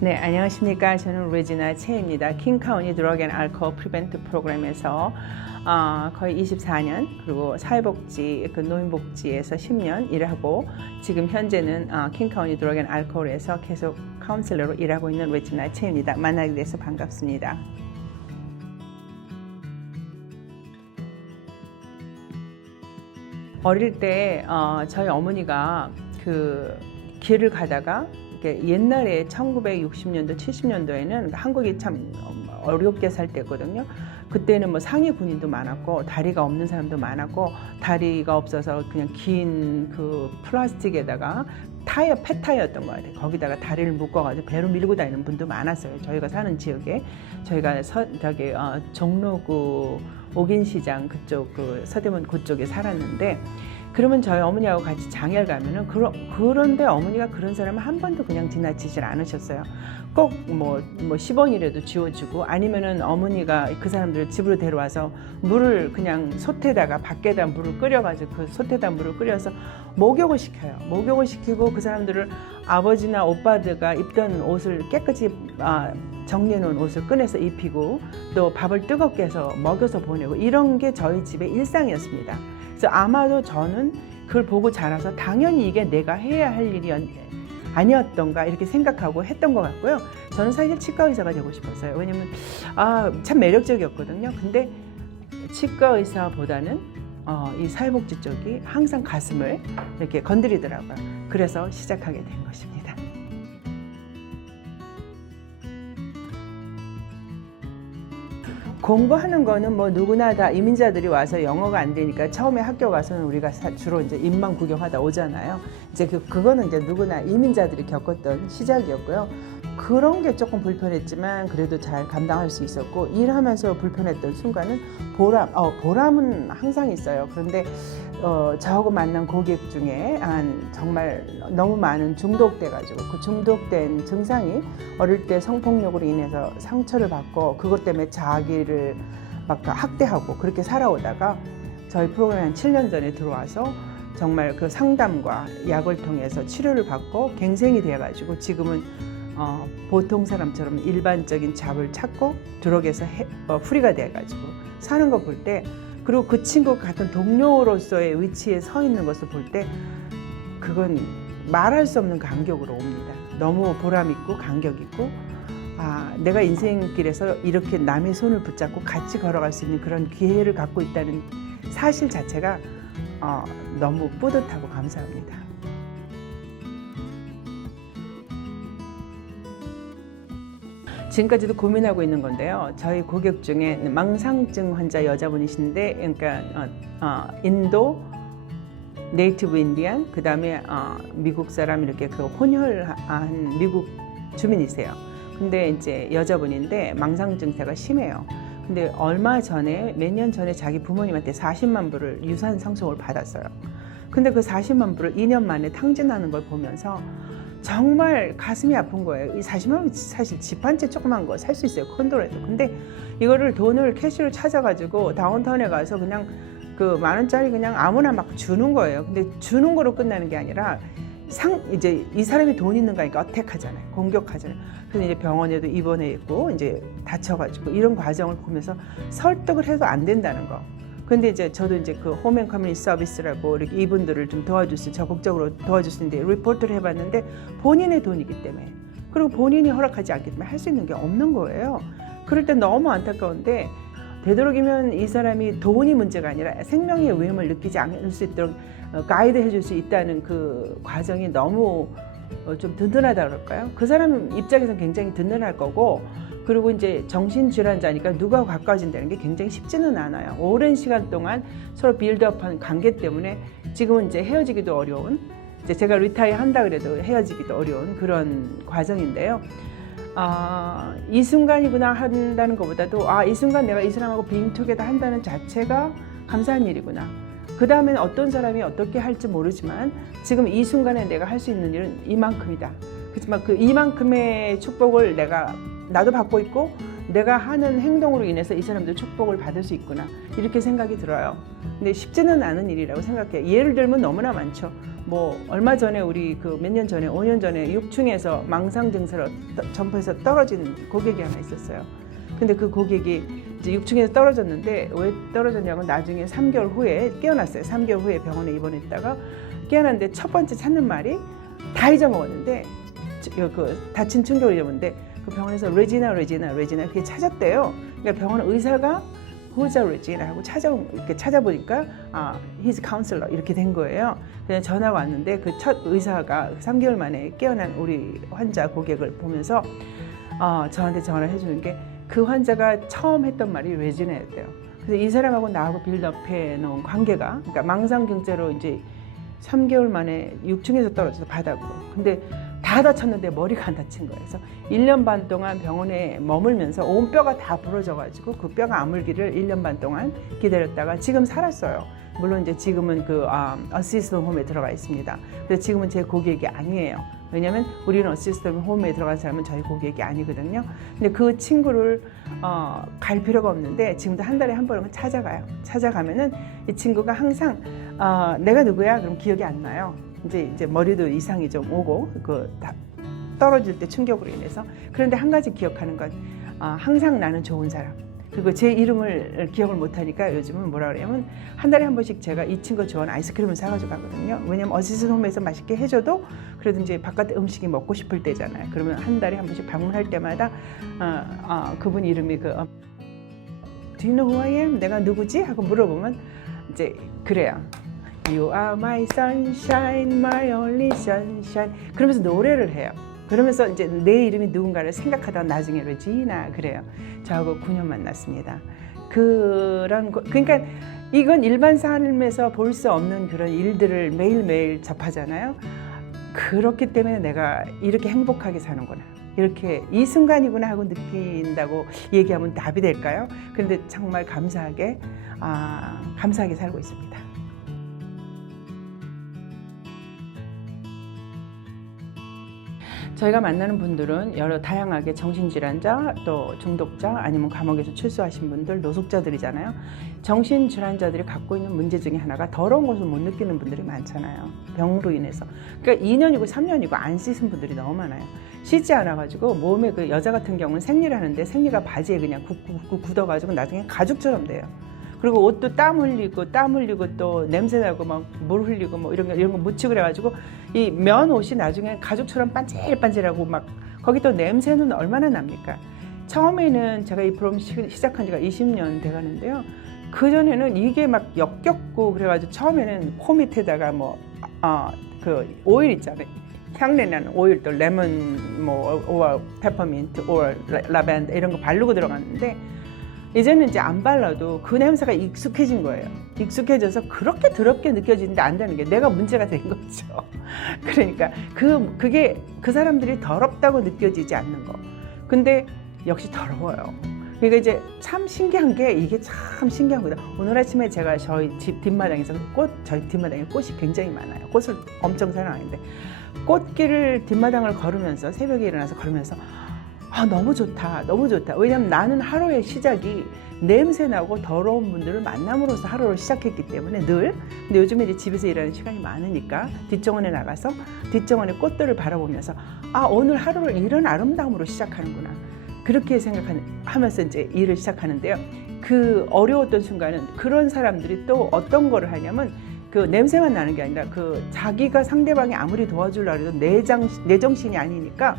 네, 안녕하십니까. 저는 레지나 채입니다. 킹카운티 드러그 앤 알코올 프리벤트 프로그램에서 거의 24년, 그리고 사회복지, 노인복지에서 10년 일하고, 지금 현재는 킹카운티 드러그 앤 알코올에서 계속 카운슬러로 일하고 있는 레지나 채입니다. 만나게 돼서 반갑습니다. 어릴 때 저희 어머니가 그 길을 가다가 옛날에 1960년도, 70년도에는 한국이 참 어렵게 살 때거든요. 그때는 뭐 상위 군인도 많았고 다리가 없는 사람도 많았고, 다리가 없어서 그냥 긴 그 플라스틱에다가 타이어, 폐타이어였던 것 같아요. 거기다가 다리를 묶어가지고 배로 밀고 다니는 분도 많았어요. 저희가 사는 지역에. 저희가 종로구 옥인시장 그쪽, 그 서대문 그쪽에 살았는데, 그러면 저희 어머니하고 같이 장애를 가면은 그런데 어머니가 그런 사람을 한 번도 그냥 지나치질 않으셨어요. 꼭 뭐 10원이라도 지워주고, 아니면은 어머니가 그 사람들을 집으로 데려와서 물을 그냥 솥에다가 밖에다 물을 끓여가지고 그 솥에다 물을 끓여서 목욕을 시켜요. 목욕을 시키고 그 사람들을 아버지나 오빠들가 입던 옷을 깨끗이 정리해 놓은 옷을 꺼내서 입히고, 또 밥을 뜨겁게 해서 먹여서 보내고, 이런 게 저희 집의 일상이었습니다. 그래서 아마도 저는 그걸 보고 자라서 당연히 이게 내가 해야 할 일이 아니었던가 이렇게 생각하고 했던 것 같고요. 저는 사실 치과 의사가 되고 싶었어요. 왜냐면 참 매력적이었거든요. 근데 치과 의사보다는 이 사회복지 쪽이 항상 가슴을 이렇게 건드리더라고요. 그래서 시작하게 된 것입니다. 공부하는 거는 뭐 누구나 다, 이민자들이 와서 영어가 안 되니까 처음에 학교 가서는 우리가 주로 이제 입만 구경하다 오잖아요. 이제 그거는 이제 누구나 이민자들이 겪었던 시작이었고요. 그런 게 조금 불편했지만 그래도 잘 감당할 수 있었고, 일하면서 불편했던 순간은 보람은 항상 있어요. 그런데 저하고 만난 고객 중에 정말 너무 많은 중독돼가지고, 그 중독된 증상이 어릴 때 성폭력으로 인해서 상처를 받고 그것 때문에 자기를 막 학대하고 그렇게 살아오다가 저희 프로그램 한 7년 전에 들어와서 정말 그 상담과 약을 통해서 치료를 받고 갱생이 돼가지고, 지금은 보통 사람처럼 일반적인 잡을 찾고 드럭에서 프리가 돼가지고 사는 거 볼 때, 그리고 그 친구 같은 동료로서의 위치에 서 있는 것을 볼 때, 그건 말할 수 없는 감격으로 옵니다. 너무 보람 있고 감격 있고, 내가 인생길에서 이렇게 남의 손을 붙잡고 같이 걸어갈 수 있는 그런 기회를 갖고 있다는 사실 자체가 너무 뿌듯하고 감사합니다. 지금까지도 고민하고 있는 건데요. 저희 고객 중에 망상증 환자 여자분이신데, 그러니까 인도, 네이티브 인디안, 그 다음에 미국 사람, 이렇게 그 혼혈한 미국 주민이세요. 근데 이제 여자분인데 망상 증세가 심해요. 근데 얼마 전에, 몇 년 전에 자기 부모님한테 40만 불을 유산 상속을 받았어요. 근데 그 40만 불을 2년 만에 탕진하는 걸 보면서 정말 가슴이 아픈 거예요. 이 40만 원 사실 집 한 채 조그만 거 살 수 있어요, 콘도라도. 근데 이거를 돈을 캐시로 찾아가지고 다운타운에 가서 그냥 그 10,000원짜리 그냥 아무나 막 주는 거예요. 근데 주는 거로 끝나는 게 아니라 이제 이 사람이 돈 있는 거니까 어택하잖아요, 공격하잖아요. 그래서 이제 병원에도 입원해 있고 이제 다쳐가지고, 이런 과정을 보면서 설득을 해도 안 된다는 거. 근데 이제 저도 이제 그 홈 앤 커뮤니티 서비스라고 이렇게 이분들을 좀 도와줄 수, 적극적으로 도와줄 수 있는데 리포트를 해봤는데 본인의 돈이기 때문에, 그리고 본인이 허락하지 않기 때문에 할 수 있는 게 없는 거예요. 그럴 때 너무 안타까운데, 되도록이면 이 사람이 돈이 문제가 아니라 생명의 위험을 느끼지 않을 수 있도록 가이드 해줄 수 있다는 그 과정이 너무 좀 든든하다 그럴까요? 그 사람 입장에서는 굉장히 든든할 거고, 그리고 이제 정신질환자니까 누가 가까워진다는 게 굉장히 쉽지는 않아요. 오랜 시간 동안 서로 빌드업한 관계 때문에 지금은 이제 헤어지기도 어려운, 이제 제가 리타이어 한다 그래도 헤어지기도 어려운 그런 과정인데요. 이 순간이구나 한다는 것보다도 이 순간 내가 이 사람하고 빙투게더 한다는 자체가 감사한 일이구나. 그 다음에는 어떤 사람이 어떻게 할지 모르지만 지금 이 순간에 내가 할 수 있는 일은 이만큼이다. 그렇지만 그 이만큼의 축복을 나도 받고 있고, 내가 하는 행동으로 인해서 이 사람도 축복을 받을 수 있구나, 이렇게 생각이 들어요. 근데 쉽지는 않은 일이라고 생각해요. 예를 들면 너무나 많죠. 뭐 얼마 전에 우리 그 몇 년 전에 5년 전에 6층에서 망상 증세로 점프해서 떨어진 고객이 하나 있었어요. 근데 그 고객이 이제 6층에서 떨어졌는데 왜 떨어졌냐면 나중에 3개월 후에 깨어났어요. 3개월 후에 병원에 입원했다가 깨어났는데 첫 번째 찾는 말이 다 잊어먹었는데 그 다친 충격을 잊어먹었는데 그 병원에서 레지나 그게 찾았대요. 그러니까 병원 의사가 Who's Regina 하고 이렇게 찾아보니까 he's counselor 이렇게 된 거예요. 그냥 전화가 왔는데 그 첫 의사가 3개월 만에 깨어난 우리 환자 고객을 보면서 저한테 전화를 해주는 게 그 환자가 처음 했던 말이 레지나였대요. 그래서 이 사람하고 나하고 빌드업해 놓은 관계가 그러니까 망상경제로 이제 3개월 만에 6층에서 떨어져서 바닥으로. 근데 다 다쳤는데 머리가 안 다친 거예요. 그래서 1년 반 동안 병원에 머물면서 온 뼈가 다 부러져가지고 그 뼈가 아물기를 1년 반 동안 기다렸다가 지금 살았어요. 물론 이제 지금은 그 어시스턴트 홈에 들어가 있습니다. 그래서 지금은 제 고객이 아니에요. 왜냐면 우리는 어시스턴트 홈에 들어간 사람은 저희 고객이 아니거든요. 근데 그 친구를 갈 필요가 없는데 지금도 한 달에 한 번은 찾아가요. 찾아가면은 이 친구가 항상 내가 누구야? 그럼 기억이 안 나요. 이제 머리도 이상이 좀 오고 다 떨어질 때 충격으로 인해서. 그런데 한 가지 기억하는 건 항상 나는 좋은 사람. 그리고 제 이름을 기억을 못하니까 요즘은 뭐라 그러냐면 한 달에 한 번씩 제가 이 친구 좋아하는 아이스크림을 사가지고 가거든요. 왜냐면 어시스턴트 홈에서 맛있게 해줘도 그래도 이제 바깥 음식이 먹고 싶을 때잖아요. 그러면 한 달에 한 번씩 방문할 때마다 그분 이름이 Do you know who I am? 내가 누구지? 하고 물어보면 이제 그래요. You are my sunshine, my only sunshine. 그러면서 노래를 해요. 그러면서 이제 내 이름이 누군가를 생각하다가 나중에 레지나 그래요. 저하고 9년 만났습니다. 그러니까 이건 일반 삶에서 볼 수 없는 그런 일들을 매일매일 접하잖아요. 그렇기 때문에 내가 이렇게 행복하게 사는구나. 이렇게 이 순간이구나 하고 느낀다고 얘기하면 답이 될까요? 그런데 정말 감사하게 살고 있습니다. 저희가 만나는 분들은 여러 다양하게 정신질환자, 또 중독자, 아니면 감옥에서 출소하신 분들, 노숙자들이잖아요. 정신질환자들이 갖고 있는 문제 중에 하나가 더러운 것을 못 느끼는 분들이 많잖아요. 병으로 인해서. 그러니까 2년이고 3년이고 안 씻은 분들이 너무 많아요. 씻지 않아가지고 몸에 그 여자 같은 경우는 생리를 하는데 생리가 바지에 그냥 굽 굳어가지고 나중에 가죽처럼 돼요. 그리고 옷도 땀 흘리고 또 냄새 나고 막 물 흘리고 뭐 이런 거 묻히고 그래가지고 이 면 옷이 나중에 가죽처럼 반질반질하고 막 거기 또 냄새는 얼마나 납니까? 처음에는 제가 이 프로그램 시작한 지가 20년 돼 가는데요. 그 전에는 이게 막 역겹고 그래가지고 처음에는 코 밑에다가 그 오일 있잖아요. 향내 나는 오일 또 레몬 뭐 페퍼민트 라벤더 이런 거 바르고 들어갔는데 이제는 이제 안 발라도 그 냄새가 익숙해진 거예요. 익숙해져서 그렇게 더럽게 느껴지는데 안 되는 게 내가 문제가 된 거죠. 그러니까 그게 그 사람들이 더럽다고 느껴지지 않는 거. 근데 역시 더러워요. 그러니까 이제 참 신기한 게 이게 참 신기한 거다. 오늘 아침에 제가 저희 집 뒷마당에서 저희 뒷마당에 꽃이 굉장히 많아요. 꽃을 엄청 사랑하는데 꽃길을 뒷마당을 걸으면서 새벽에 일어나서 걸으면서 너무 좋다. 왜냐면 나는 하루의 시작이 냄새나고 더러운 분들을 만남으로써 하루를 시작했기 때문에 늘. 근데 요즘에 이제 집에서 일하는 시간이 많으니까 뒷정원에 나가서 뒷정원의 꽃들을 바라보면서 오늘 하루를 이런 아름다움으로 시작하는구나. 그렇게 생각하면서 이제 일을 시작하는데요. 그 어려웠던 순간은 그런 사람들이 또 어떤 거를 하냐면 그 냄새만 나는 게 아니라 그 자기가 상대방이 아무리 도와주려고 해도 내 정신이 아니니까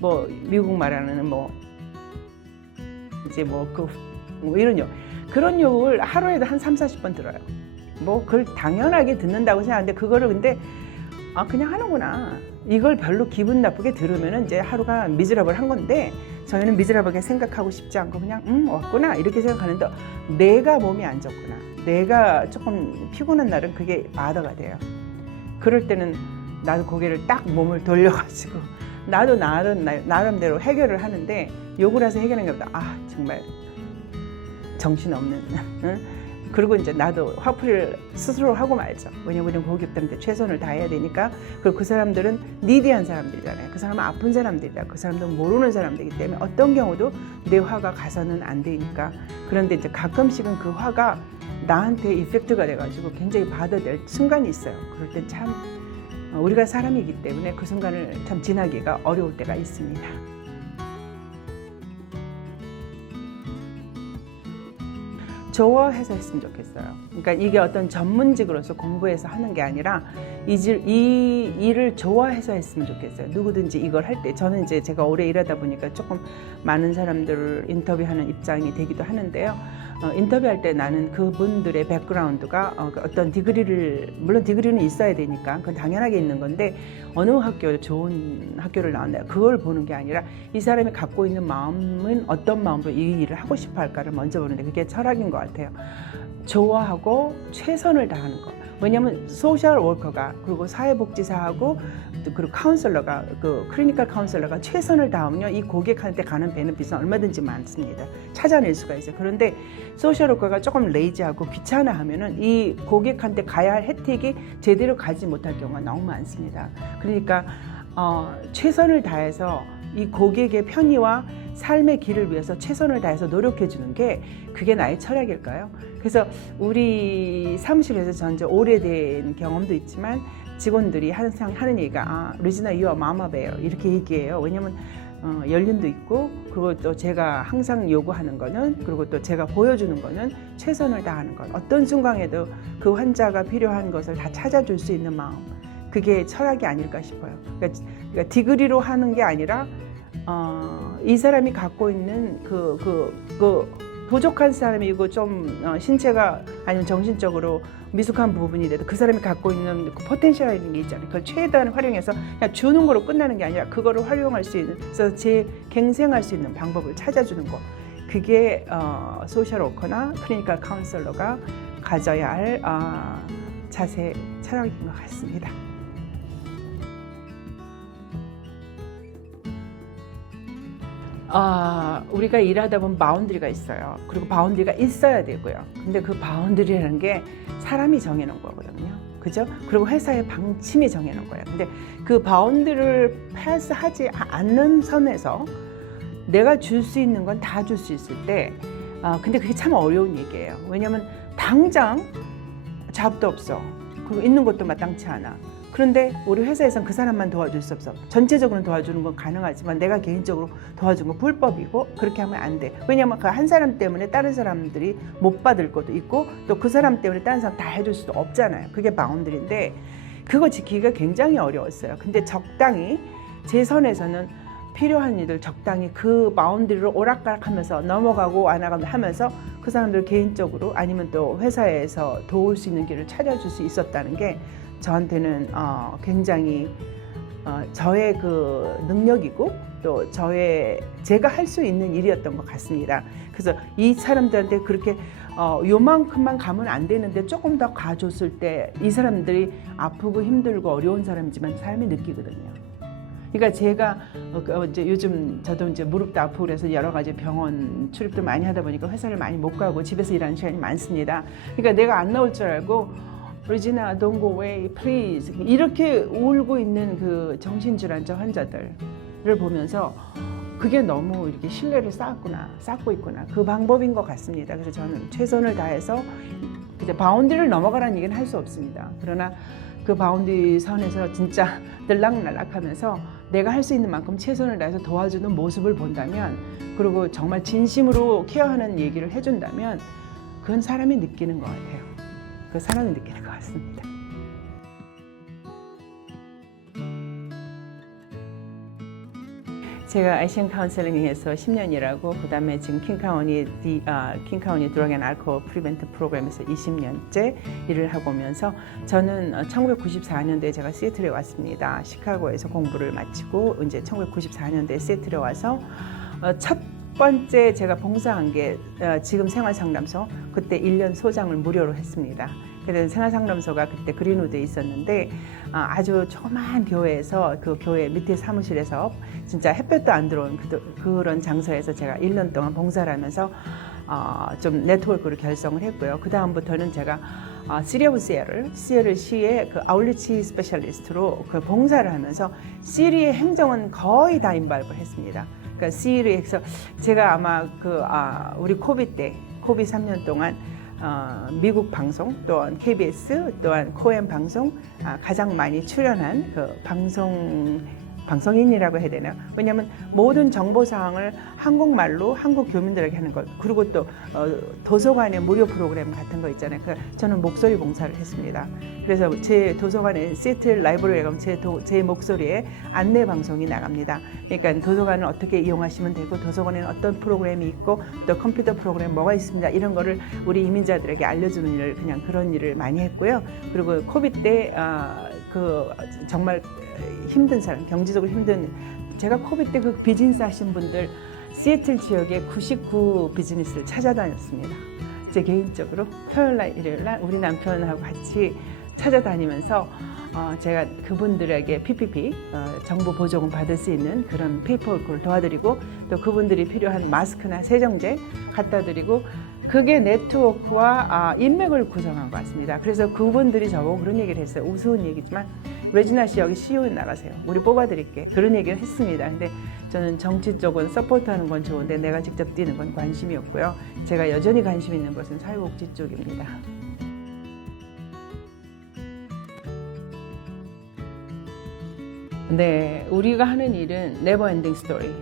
뭐 미국 말하는 이제 이런 욕 그런 욕을 하루에도 한 30-40번 들어요. 그걸 당연하게 듣는다고 생각하는데 그거를 근데 그냥 하는구나. 이걸 별로 기분 나쁘게 들으면 이제 하루가 미즈러블한 건데 저희는 미즈러블하게 생각하고 싶지 않고 그냥 왔구나 이렇게 생각하는데 내가 몸이 안 좋구나. 내가 조금 피곤한 날은 그게 바더가 돼요. 그럴 때는 나도 고개를 딱 몸을 돌려가지고 나도 나름대로 해결을 하는데 욕을 해서 해결하는 것보다 정말 정신없는 그리고 이제 나도 화풀이를 스스로 하고 말죠. 왜냐면 우리는 고객들한테 최선을 다해야 되니까. 그리고 그 사람들은 니디한 사람들이잖아요. 그 사람은 아픈 사람들이다. 그 사람들은 모르는 사람들이기 때문에 어떤 경우도 내 화가 가서는 안 되니까. 그런데 이제 가끔씩은 그 화가 나한테 이펙트가 돼가지고 굉장히 받아들일 순간이 있어요. 그럴 땐 참 우리가 사람이기 때문에 그 순간을 참 지나기가 어려울 때가 있습니다. 좋아해서 했으면 좋겠어요. 그러니까 이게 어떤 전문직으로서 공부해서 하는 게 아니라 이 일을 좋아해서 했으면 좋겠어요. 누구든지 이걸 할 때 저는 이제 제가 오래 일하다 보니까 조금 많은 사람들을 인터뷰하는 입장이 되기도 하는데요. 인터뷰할 때 나는 그분들의 백그라운드가 어떤 디그리를 물론 디그리는 있어야 되니까 그건 당연하게 있는 건데 어느 학교 좋은 학교를 나왔나요? 그걸 보는 게 아니라 이 사람이 갖고 있는 마음은 어떤 마음으로 이 일을 하고 싶어 할까를 먼저 보는데 그게 철학인 것 같아요. 좋아하고 최선을 다하는 것. 왜냐하면 소셜 워커가 그리고 사회복지사하고 그리고 카운슬러가 그 클리니컬 카운슬러가 최선을 다하면요 이 고객한테 가는 베네핏은 얼마든지 많습니다. 찾아낼 수가 있어요. 그런데 소셜 워커가 조금 레이지하고 귀찮아하면은 이 고객한테 가야 할 혜택이 제대로 가지 못할 경우가 너무 많습니다. 그러니까 최선을 다해서 이 고객의 편의와 삶의 길을 위해서 최선을 다해서 노력해 주는 게 그게 나의 철학일까요? 그래서 우리 사무실에서 전 이제 오래된 경험도 있지만 직원들이 항상 하는 얘기가 루지나 you are mama bear 이렇게 얘기해요. 왜냐면 연륜도 있고 그리고 또 제가 항상 요구하는 거는 그리고 또 제가 보여주는 거는 최선을 다하는 것. 어떤 순간에도 그 환자가 필요한 것을 다 찾아줄 수 있는 마음. 그게 철학이 아닐까 싶어요. 그러니까 디그리로 하는 게 아니라 이 사람이 갖고 있는 부족한 사람이고 좀 신체가 아니면 정신적으로 미숙한 부분이라도 그 사람이 갖고 있는 그 포텐셜이라는 게 있잖아요. 그걸 최대한 활용해서 그냥 주는 거로 끝나는 게 아니라 그거를 활용할 수 있는, 그래서 재갱생할 수 있는 방법을 찾아주는 거. 그게 소셜 워커나 클리니컬 카운슬러가 가져야 할 자세, 철학인 것 같습니다. 우리가 일하다 보면 바운드리가 있어요. 그리고 바운드리가 있어야 되고요. 근데 그 바운드리라는 게 사람이 정해놓은 거거든요. 그죠? 그리고 회사의 방침이 정해놓은 거예요. 근데 그 바운드리를 패스하지 않는 선에서 내가 줄 수 있는 건 다 줄 수 있을 때, 근데 그게 참 어려운 얘기예요. 왜냐하면 당장 잡도 없어. 그리고 있는 것도 마땅치 않아. 그런데 우리 회사에서는 그 사람만 도와줄 수 없어. 전체적으로 도와주는 건 가능하지만 내가 개인적으로 도와준 건 불법이고 그렇게 하면 안 돼. 왜냐하면 그 한 사람 때문에 다른 사람들이 못 받을 것도 있고 또 그 사람 때문에 다른 사람 다 해줄 수도 없잖아요. 그게 바운드리인데 그거 지키기가 굉장히 어려웠어요. 근데 적당히 제 선에서는 필요한 일들 적당히 그 바운드리를 오락가락하면서 넘어가고 안 하면서 그 사람들 개인적으로 아니면 또 회사에서 도울 수 있는 길을 찾아줄 수 있었다는 게 저한테는 굉장히 저의 그 능력이고 또 제가 할 수 있는 일이었던 것 같습니다. 그래서 이 사람들한테 그렇게 요만큼만 가면 안 되는데 조금 더 가줬을 때 이 사람들이 아프고 힘들고 어려운 사람이지만 사람이 느끼거든요. 그러니까 제가 이제 요즘 저도 이제 무릎도 아프고 그래서 여러 가지 병원 출입도 많이 하다 보니까 회사를 많이 못 가고 집에서 일하는 시간이 많습니다. 그러니까 내가 안 나올 줄 알고 Regina, don't go away, please. 이렇게 울고 있는 그 정신질환자 환자들을 보면서 그게 너무 이렇게 신뢰를 쌓고 있구나. 그 방법인 것 같습니다. 그래서 저는 최선을 다해서 이제 바운드리를 넘어가라는 얘기는 할 수 없습니다. 그러나 그 바운드리 선에서 진짜 들락날락하면서 내가 할 수 있는 만큼 최선을 다해서 도와주는 모습을 본다면 그리고 정말 진심으로 케어하는 얘기를 해준다면 그건 사람이 느끼는 것 같아요. 그 사람이 느끼는 것 같습니다. 제가 아시안 카운셀링에서 10년 일하고 그 다음에 지금 킹카운티 드러그 앤 알코올 프리벤트 프로그램에서 20년째 일을 하고 오면서 저는 1994년도에 제가 시애틀에 왔습니다. 시카고에서 공부를 마치고 이제 1994년도에 시애틀에 와서 첫 번째 제가 봉사한 게 지금 생활상담소 그때 1년 소장을 무료로 했습니다. 그래서 생활상담소가 그때 그린우드에 있었는데 아주 조그마한 교회에서 그 교회 밑에 사무실에서 진짜 햇볕도 안 들어온 그런 장소에서 제가 1년 동안 봉사를 하면서 좀 네트워크를 결성을 했고요. 그 다음부터는 제가 시리 오브 시애틀 시의 그 아울리치 스페셜리스트로 그 봉사를 하면서 시리의 행정은 거의 다 인발브를 했습니다. 그러니까 시리에서 제가 아마 우리 코비드 3년 동안 미국 방송 또한 KBS 또한 코엔 방송 가장 많이 출연한 그 방송인이라고 해야 되나요? 왜냐하면 모든 정보 사항을 한국말로 한국 교민들에게 하는 것, 그리고 또 도서관의 무료 프로그램 같은 거 있잖아요. 저는 목소리 봉사를 했습니다. 그래서 제 도서관에 시애틀 라이브러리에 가면 제 목소리에 안내 방송이 나갑니다. 그러니까 도서관을 어떻게 이용하시면 되고 도서관에는 어떤 프로그램이 있고 또 컴퓨터 프로그램 뭐가 있습니다. 이런 거를 우리 이민자들에게 알려주는 일을 그냥 그런 일을 많이 했고요. 그리고 코비드 때 정말 힘든 사람, 경제적으로 힘든, 제가 코비드 때 그 비즈니스 하신 분들 시애틀 지역의 99 비즈니스를 찾아다녔습니다. 제 개인적으로 토요일날 일요일날 우리 남편하고 같이 찾아다니면서 제가 그분들에게 PPP 정부 보조금 받을 수 있는 그런 페이퍼워크를 도와드리고 또 그분들이 필요한 마스크나 세정제 갖다 드리고, 그게 네트워크와 인맥을 구성한 것 같습니다. 그래서 그분들이 저보고 그런 얘기를 했어요. 우스운 얘기지만 레지나 씨 여기 CEO 나가세요. 우리 뽑아드릴게. 그런 얘기를 했습니다. 근데 저는 정치 쪽은 서포트하는 건 좋은데 내가 직접 뛰는 건 관심이 없고요. 제가 여전히 관심 있는 것은 사회복지 쪽입니다. 네, 우리가 하는 일은 never ending story.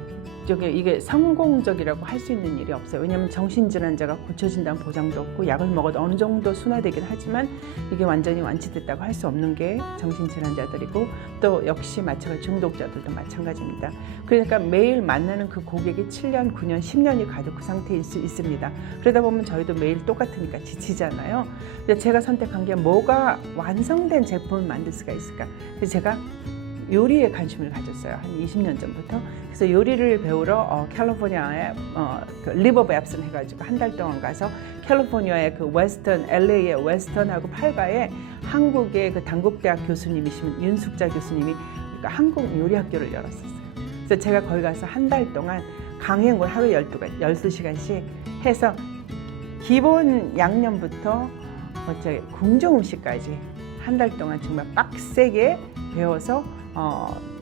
이게 성공적이라고 할 수 있는 일이 없어요. 왜냐하면 정신질환자가 고쳐진다는 보장도 없고 약을 먹어도 어느 정도 순화되긴 하지만 이게 완전히 완치됐다고 할 수 없는 게 정신질환자들이고 또 역시 마찬가지 중독자들도 마찬가지입니다. 그러니까 매일 만나는 그 고객이 7년, 9년, 10년이 가도 그 상태일 수 있습니다. 그러다 보면 저희도 매일 똑같으니까 지치잖아요. 근데 제가 선택한 게 뭐가 완성된 제품을 만들 수가 있을까? 그래서 제가 요리에 관심을 가졌어요. 한 20년 전부터. 그래서 요리를 배우러 캘리포니아에 그 리버 웹슨 해가지고 한 달 동안 가서 캘리포니아의 그 웨스턴, LA의 웨스턴하고 팔가에 한국의 그 단국대학 교수님이신 윤숙자 교수님이 그러니까 한국 요리학교를 열었었어요. 그래서 제가 거기 가서 한 달 동안 강행을 하루에 12시간씩 해서 기본 양념부터 궁중 음식까지 한 달 동안 정말 빡세게 배워서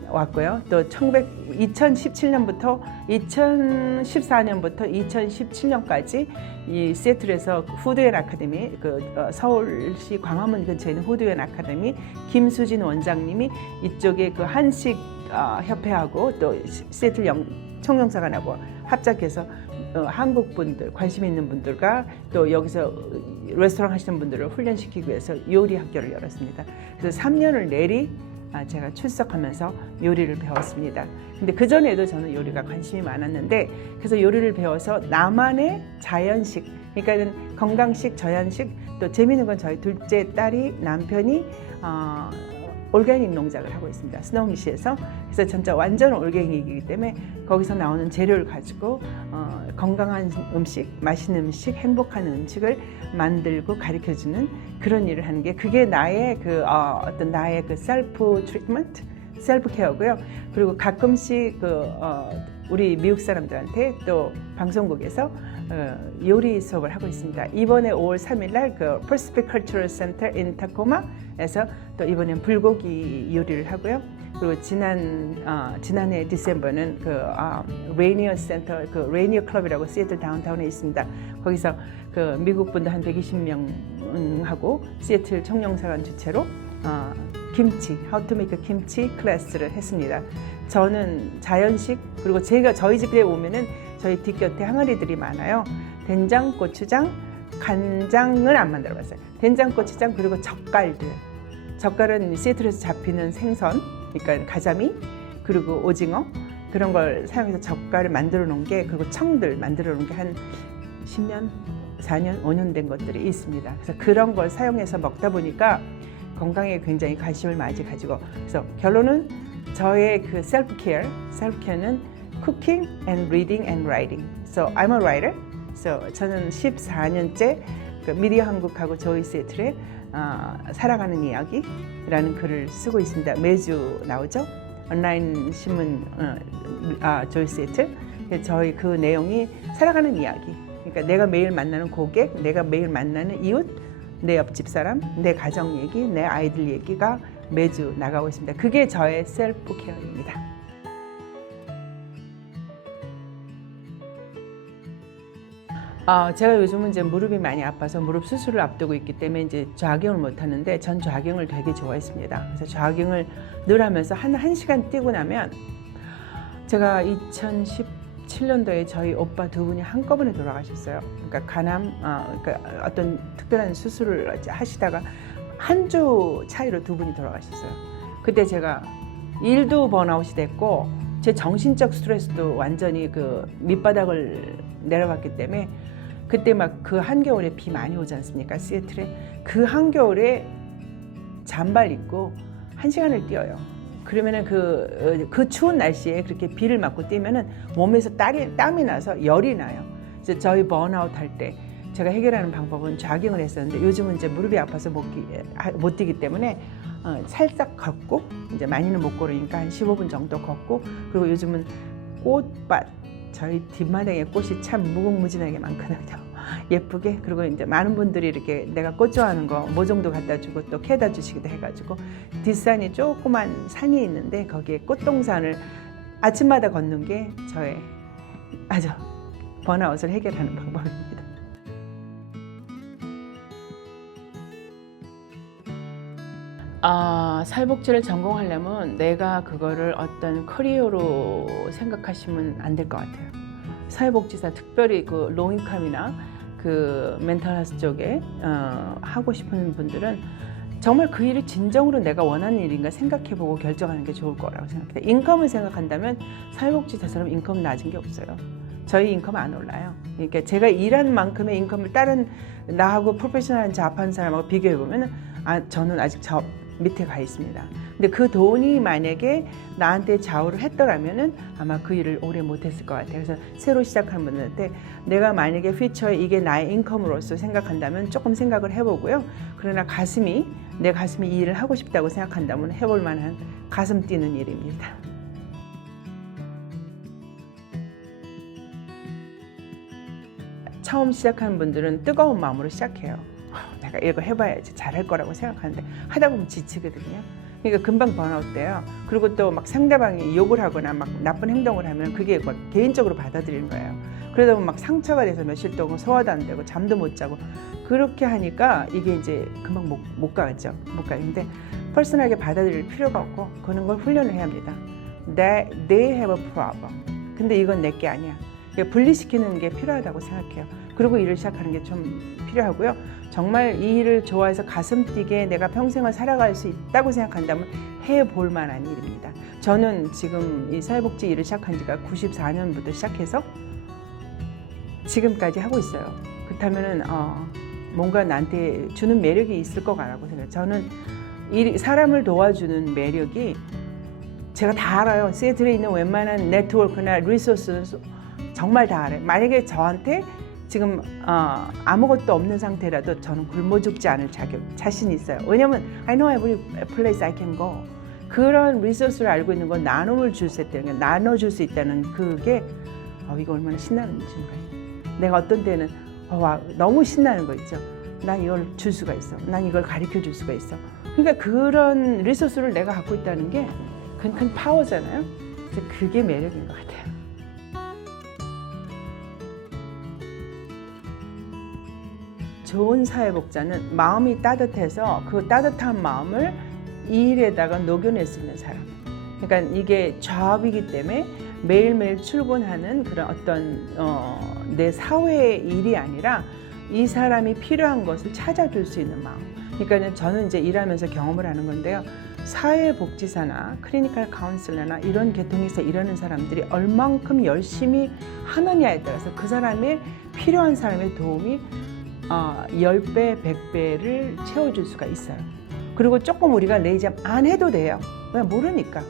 왔고요. 또 2017년부터 2014년부터 2017년까지 이 시애틀에서 후드앤 아카데미, 서울시 광화문 근처에 있는 후드앤 아카데미 김수진 원장님이 이쪽에 그 한식 협회하고 또 시애틀 총영사관하고 합작해서 한국 분들, 관심 있는 분들과 또 여기서 레스토랑 하시는 분들을 훈련시키기 위해서 요리 학교를 열었습니다. 그래서 3년을 내리 제가 출석하면서 요리를 배웠습니다. 근데 그전에도 저는 요리가 관심이 많았는데, 그래서 요리를 배워서 나만의 자연식, 그러니까 건강식, 저연식, 또 재미있는 건 저희 둘째 딸이, 남편이 올게닉 농장을 하고 있습니다. 스노우미시에서. 그래서 진짜 완전 올게닉이기 때문에 거기서 나오는 재료를 가지고 건강한 음식, 맛있는 음식, 행복한 음식을 만들고 가르쳐주는 그런 일을 하는 게, 그게 나의 나의 셀프 트리트먼트, 셀프 케어고요. 그리고 가끔씩 우리 미국 사람들한테 또 방송국에서 요리 수업을 하고 있습니다. 이번에 5월 3일 날 그 Pacific Cultural Center in Tacoma에서 또 이번엔 불고기 요리를 하고요. 그리고 지난해 디셈버는 레이니어 센터, 레이니어 클럽이라고 시애틀 다운타운에 있습니다. 거기서 미국 분들 한 120명하고 시애틀 청룡사관 주최로 김치, How to make a 김치 클래스를 했습니다. 저는 자연식, 그리고 저희 집에 오면은 저희 뒷곁에 항아리들이 많아요. 된장, 고추장, 간장을 안 만들어봤어요. 된장, 고추장, 그리고 젓갈들. 젓갈은 시애틀에서 잡히는 생선, 그러니까 가자미, 그리고 오징어, 그런 걸 사용해서 젓갈을 만들어 놓은 게, 그리고 청들 만들어 놓은 게 한 10년, 4년, 5년 된 것들이 있습니다. 그래서 그런 걸 사용해서 먹다 보니까 건강에 굉장히 관심을 많이 가지고, 그래서 결론은 저의 그 셀프케어는 cooking and reading and writing. So I'm a writer. So 저는 14년째 미디어 한국하고 조이 시애틀에 살아가는 이야기라는 글을 쓰고 있습니다. 매주 나오죠. 온라인 신문 조이 시애틀. 저희 그 내용이 살아가는 이야기. 그러니까 내가 매일 만나는 고객, 내가 매일 만나는 이웃, 내 옆집 사람, 내 가정 얘기, 내 아이들 얘기가 매주 나가고 있습니다. 그게 저의 셀프 케어입니다. 제가 요즘은 이제 무릎이 많이 아파서 무릎 수술을 앞두고 있기 때문에 이제 조깅을 못 하는데 전 조깅을 되게 좋아했습니다. 그래서 조깅을 늘 하면서 한 시간 뛰고 나면 제가 2017년도에 저희 오빠 두 분이 한꺼번에 돌아가셨어요. 그러니까 간암, 그러니까 어떤 특별한 수술을 하시다가 한 주 차이로 두 분이 돌아가셨어요. 그때 제가 일도 번아웃이 됐고 제 정신적 스트레스도 완전히 그 밑바닥을 내려갔기 때문에 그때 막 그 한겨울에 비 많이 오지 않습니까? 시애틀에 그 한겨울에 잠발 입고 1시간을 뛰어요. 그러면은 그 추운 날씨에 그렇게 비를 맞고 뛰면은 몸에서 땀이 나서 열이 나요. 이제 저희 번아웃 할 때 제가 해결하는 방법은 조깅을 했었는데 요즘은 이제 무릎이 아파서 못 뛰기 때문에 살짝 걷고 이제 많이는 못 걸으니까 한 15분 정도 걷고 그리고 요즘은 꽃밭 저희 뒷마당에 꽃이 참 무궁무진하게 많거든요. 예쁘게 그리고 이제 많은 분들이 이렇게 내가 꽃 좋아하는 거 모종도 갖다 주고 또 캐다 주시기도 해가지고 뒷산이 조그만 산이 있는데 거기에 꽃동산을 아침마다 걷는 게 저의 아주 번아웃을 해결하는 방법입니다. 사회복지를 전공하려면 내가 그거를 어떤 커리어로 생각하시면 안 될 것 같아요. 사회복지사 특별히 그 로인컴이나 그 멘탈헬스 쪽에 하고 싶은 분들은 정말 그 일이 진정으로 내가 원하는 일인가 생각해보고 결정하는 게 좋을 거라고 생각해요. 인컴을 생각한다면 사회복지사처럼 인컴 낮은 게 없어요. 저희 인컴 안 올라요. 그러니까 제가 일한 만큼의 인컴을 다른 나하고 프로페셔널한 잡한 사람하고 비교해보면 저는 아직 저 밑에 가 있습니다. 근데 그 돈이 만약에 나한테 좌우를 했더라면은 아마 그 일을 오래 못했을 것 같아요. 그래서 새로 시작하는 분들한테 내가 만약에 퓨처에 이게 나의 인컴으로서 생각한다면 조금 생각을 해보고요. 그러나 내 가슴이 이 일을 하고 싶다고 생각한다면 해볼 만한 가슴 뛰는 일입니다. 처음 시작하는 분들은 뜨거운 마음으로 시작해요. 내가 이거 해봐야지 잘할 거라고 생각하는데 하다 보면 지치거든요. 그러니까 금방 번아웃 돼요. 그리고 또 막 상대방이 욕을 하거나 막 나쁜 행동을 하면 그게 막 개인적으로 받아들이는 거예요. 그러다 보면 막 상처가 돼서 며칠 동안 소화도 안 되고 잠도 못 자고 그렇게 하니까 이게 이제 금방 못 가죠. 못 가는데 퍼스널하게 받아들일 필요가 없고 그런 걸 훈련을 해야 합니다. They have a problem. 근데 이건 내게 아니야. 분리시키는 게 필요하다고 생각해요. 그리고 일을 시작하는 게 좀 필요하고요. 정말 이 일을 좋아해서 가슴 뛰게 내가 평생을 살아갈 수 있다고 생각한다면 해볼 만한 일입니다. 저는 지금 이 사회복지 일을 시작한 지가 94년부터 시작해서 지금까지 하고 있어요. 그렇다면은 뭔가 나한테 주는 매력이 있을 거라고 생각해요. 저는 사람을 도와주는 매력이 제가 다 알아요. 시애틀에 있는 웬만한 네트워크나 리소스는 정말 다 알아요. 만약에 저한테 지금 아무것도 없는 상태라도 저는 굶어 죽지 않을 자신이 있어요. 왜냐면 I know every place I can go. 그런 리소스를 알고 있는 건 나눠줄 수 있다는 그게 이거 얼마나 신나는 일인가요. 내가 어떤 때는 너무 신나는 거 있죠. 난 이걸 줄 수가 있어. 난 이걸 가르쳐 줄 수가 있어. 그러니까 그런 리소스를 내가 갖고 있다는 게 큰 파워잖아요. 그게 매력인 것 같아요. 좋은 사회복자는 마음이 따뜻해서 그 따뜻한 마음을 이 일에다가 녹여낼 수 있는 사람. 그러니까 이게 잡이기 때문에 매일매일 출근하는 그런 어떤 내 사회의 일이 아니라 이 사람이 필요한 것을 찾아줄 수 있는 마음. 그러니까 저는 이제 일하면서 경험을 하는 건데요. 사회복지사나 클리니컬 카운슬러나 이런 계통에서 일하는 사람들이 얼만큼 열심히 하느냐에 따라서 그 사람의 필요한 사람의 도움이 10배, 100배를 채워줄 수가 있어요. 그리고 조금 우리가 레이지하면 안 해도 돼요. 왜? 모르니까.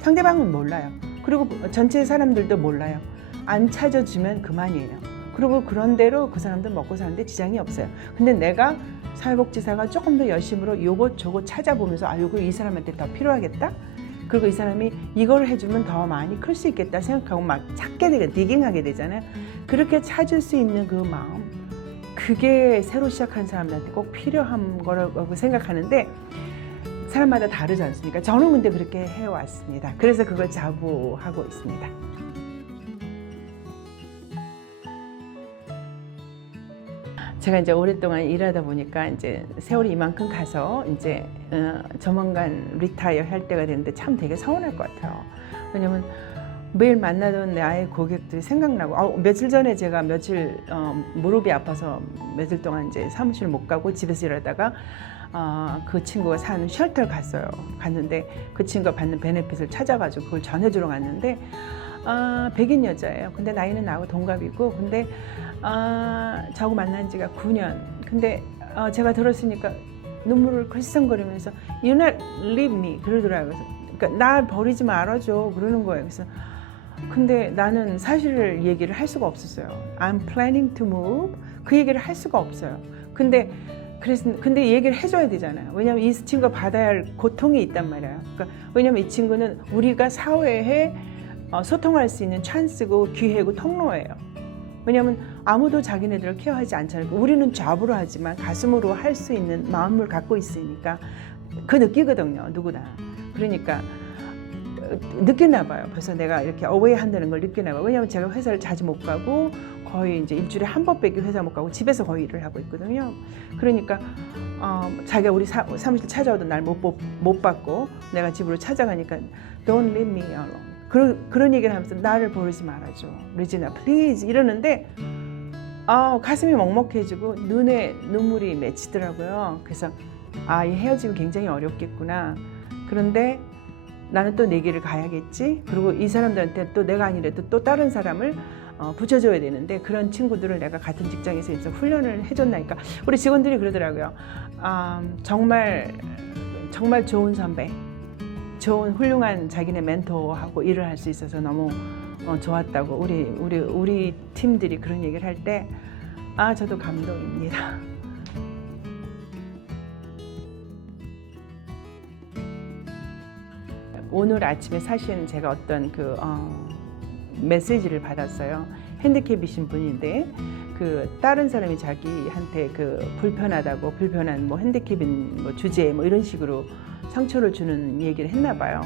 상대방은 몰라요. 그리고 전체 사람들도 몰라요. 안 찾아주면 그만이에요. 그리고 그런 대로 그 사람들 먹고 사는데 지장이 없어요. 근데 내가 사회복지사가 조금 더 열심으로 요것 저것 찾아보면서 요거 이 사람한테 더 필요하겠다. 그리고 이 사람이 이걸 해주면 더 많이 클 수 있겠다 생각하고 막 찾게 되게 디깅하게 되잖아요. 그렇게 찾을 수 있는 그 마음, 그게 새로 시작한 사람들한테 꼭 필요한 거라고 생각하는데 사람마다 다르지 않습니까? 저는 근데 그렇게 해왔습니다. 그래서 그걸 자부하고 있습니다. 제가 이제 오랫동안 일하다 보니까 이제 세월이 이만큼 가서 이제 조만간 리타이어 할 때가 됐는데 참 되게 서운할 것 같아요. 왜냐면 매일 만나던 나의 고객들이 생각나고, 며칠 전에 제가 무릎이 아파서 며칠 동안 이제 사무실 못 가고 집에서 일하다가 그 친구가 사는 쉘터를 갔는데 그 친구가 받는 베네핏을 찾아가지고 그걸 전해주러 갔는데 백인 여자예요. 근데 나이는 나하고 동갑이고, 근데 저하고 만난 지가 9년. 근데 제가 들었으니까 눈물을 글썽거리면서 You not leave me 그러더라고요. 그러니까 날 버리지 말아줘 그러는 거예요. 그래서 근데 나는 사실을 얘기를 할 수가 없었어요. I'm planning to move 그 얘기를 할 수가 없어요. 근데 얘기를 해줘야 되잖아요. 왜냐하면 이 친구가 받아야 할 고통이 있단 말이에요. 그러니까 왜냐하면 이 친구는 우리가 사회에 소통할 수 있는 찬스고 기회고 통로예요. 왜냐하면 아무도 자기네들을 케어하지 않잖아요. 우리는 잡으로 하지만 가슴으로 할 수 있는 마음을 갖고 있으니까 그 느끼거든요. 누구나. 그러니까 느끼나 봐요. 벌써 내가 이렇게 어웨이 한다는 걸 느끼나 봐요. 왜냐하면 제가 회사를 자주 못 가고 거의 이제 일주일에 한 번밖에 회사 못 가고 집에서 거의 일을 하고 있거든요. 그러니까 자기가 우리 사무실 찾아오던 날 못 받고 내가 집으로 찾아가니까 Don't leave me alone. 그런 얘기를 하면서 나를 버리지 말아줘. 리지나 please 이러는데 가슴이 먹먹해지고 눈에 눈물이 맺히더라고요. 그래서 이 헤어짐이 굉장히 어렵겠구나. 그런데 나는 또 내 길을 가야겠지. 그리고 이 사람들한테 또 내가 아니래도 또 다른 사람을 붙여줘야 되는데 그런 친구들을 내가 같은 직장에서 있어 훈련을 해줬나니까 우리 직원들이 그러더라고요. 정말 좋은 선배, 좋은 훌륭한 자기네 멘토하고 일을 할 수 있어서 너무 좋았다고 우리 팀들이 그런 얘기를 할 때 저도 감동입니다. 오늘 아침에 사실 제가 어떤 메시지를 받았어요. 핸디캡이신 분인데 다른 사람이 자기한테 불편한 뭐 핸디캡인 뭐 주제 뭐 이런 식으로 상처를 주는 얘기를 했나 봐요.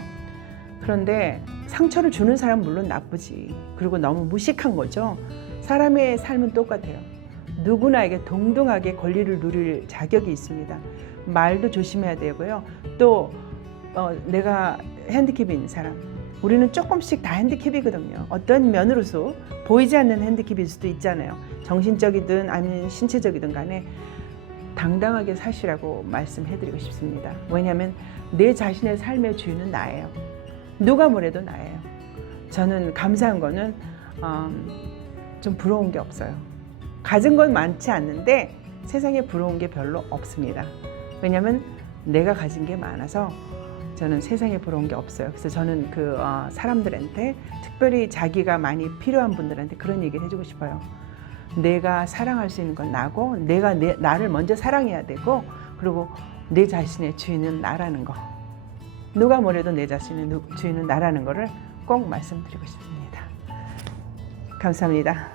그런데 상처를 주는 사람은 물론 나쁘지. 그리고 너무 무식한 거죠. 사람의 삶은 똑같아요. 누구나에게 동등하게 권리를 누릴 자격이 있습니다. 말도 조심해야 되고요. 또 내가 핸디캡인 사람, 우리는 조금씩 다 핸디캡이거든요. 어떤 면으로서 보이지 않는 핸디캡일 수도 있잖아요. 정신적이든 아니면 신체적이든 간에 당당하게 사시라고 말씀해드리고 싶습니다. 왜냐하면 내 자신의 삶의 주인은 나예요. 누가 뭐래도 나예요. 저는 감사한 거는 좀 부러운 게 없어요. 가진 건 많지 않는데 세상에 부러운 게 별로 없습니다. 왜냐하면 내가 가진 게 많아서 저는 세상에 부러운 게 없어요. 그래서 저는 사람들한테 특별히 자기가 많이 필요한 분들한테 그런 얘기를 해주고 싶어요. 내가 사랑할 수 있는 건 나고 내가 나를 먼저 사랑해야 되고 그리고 내 자신의 주인은 나라는 거. 누가 뭐래도 내 자신의 주인은 나라는 거를 꼭 말씀드리고 싶습니다. 감사합니다.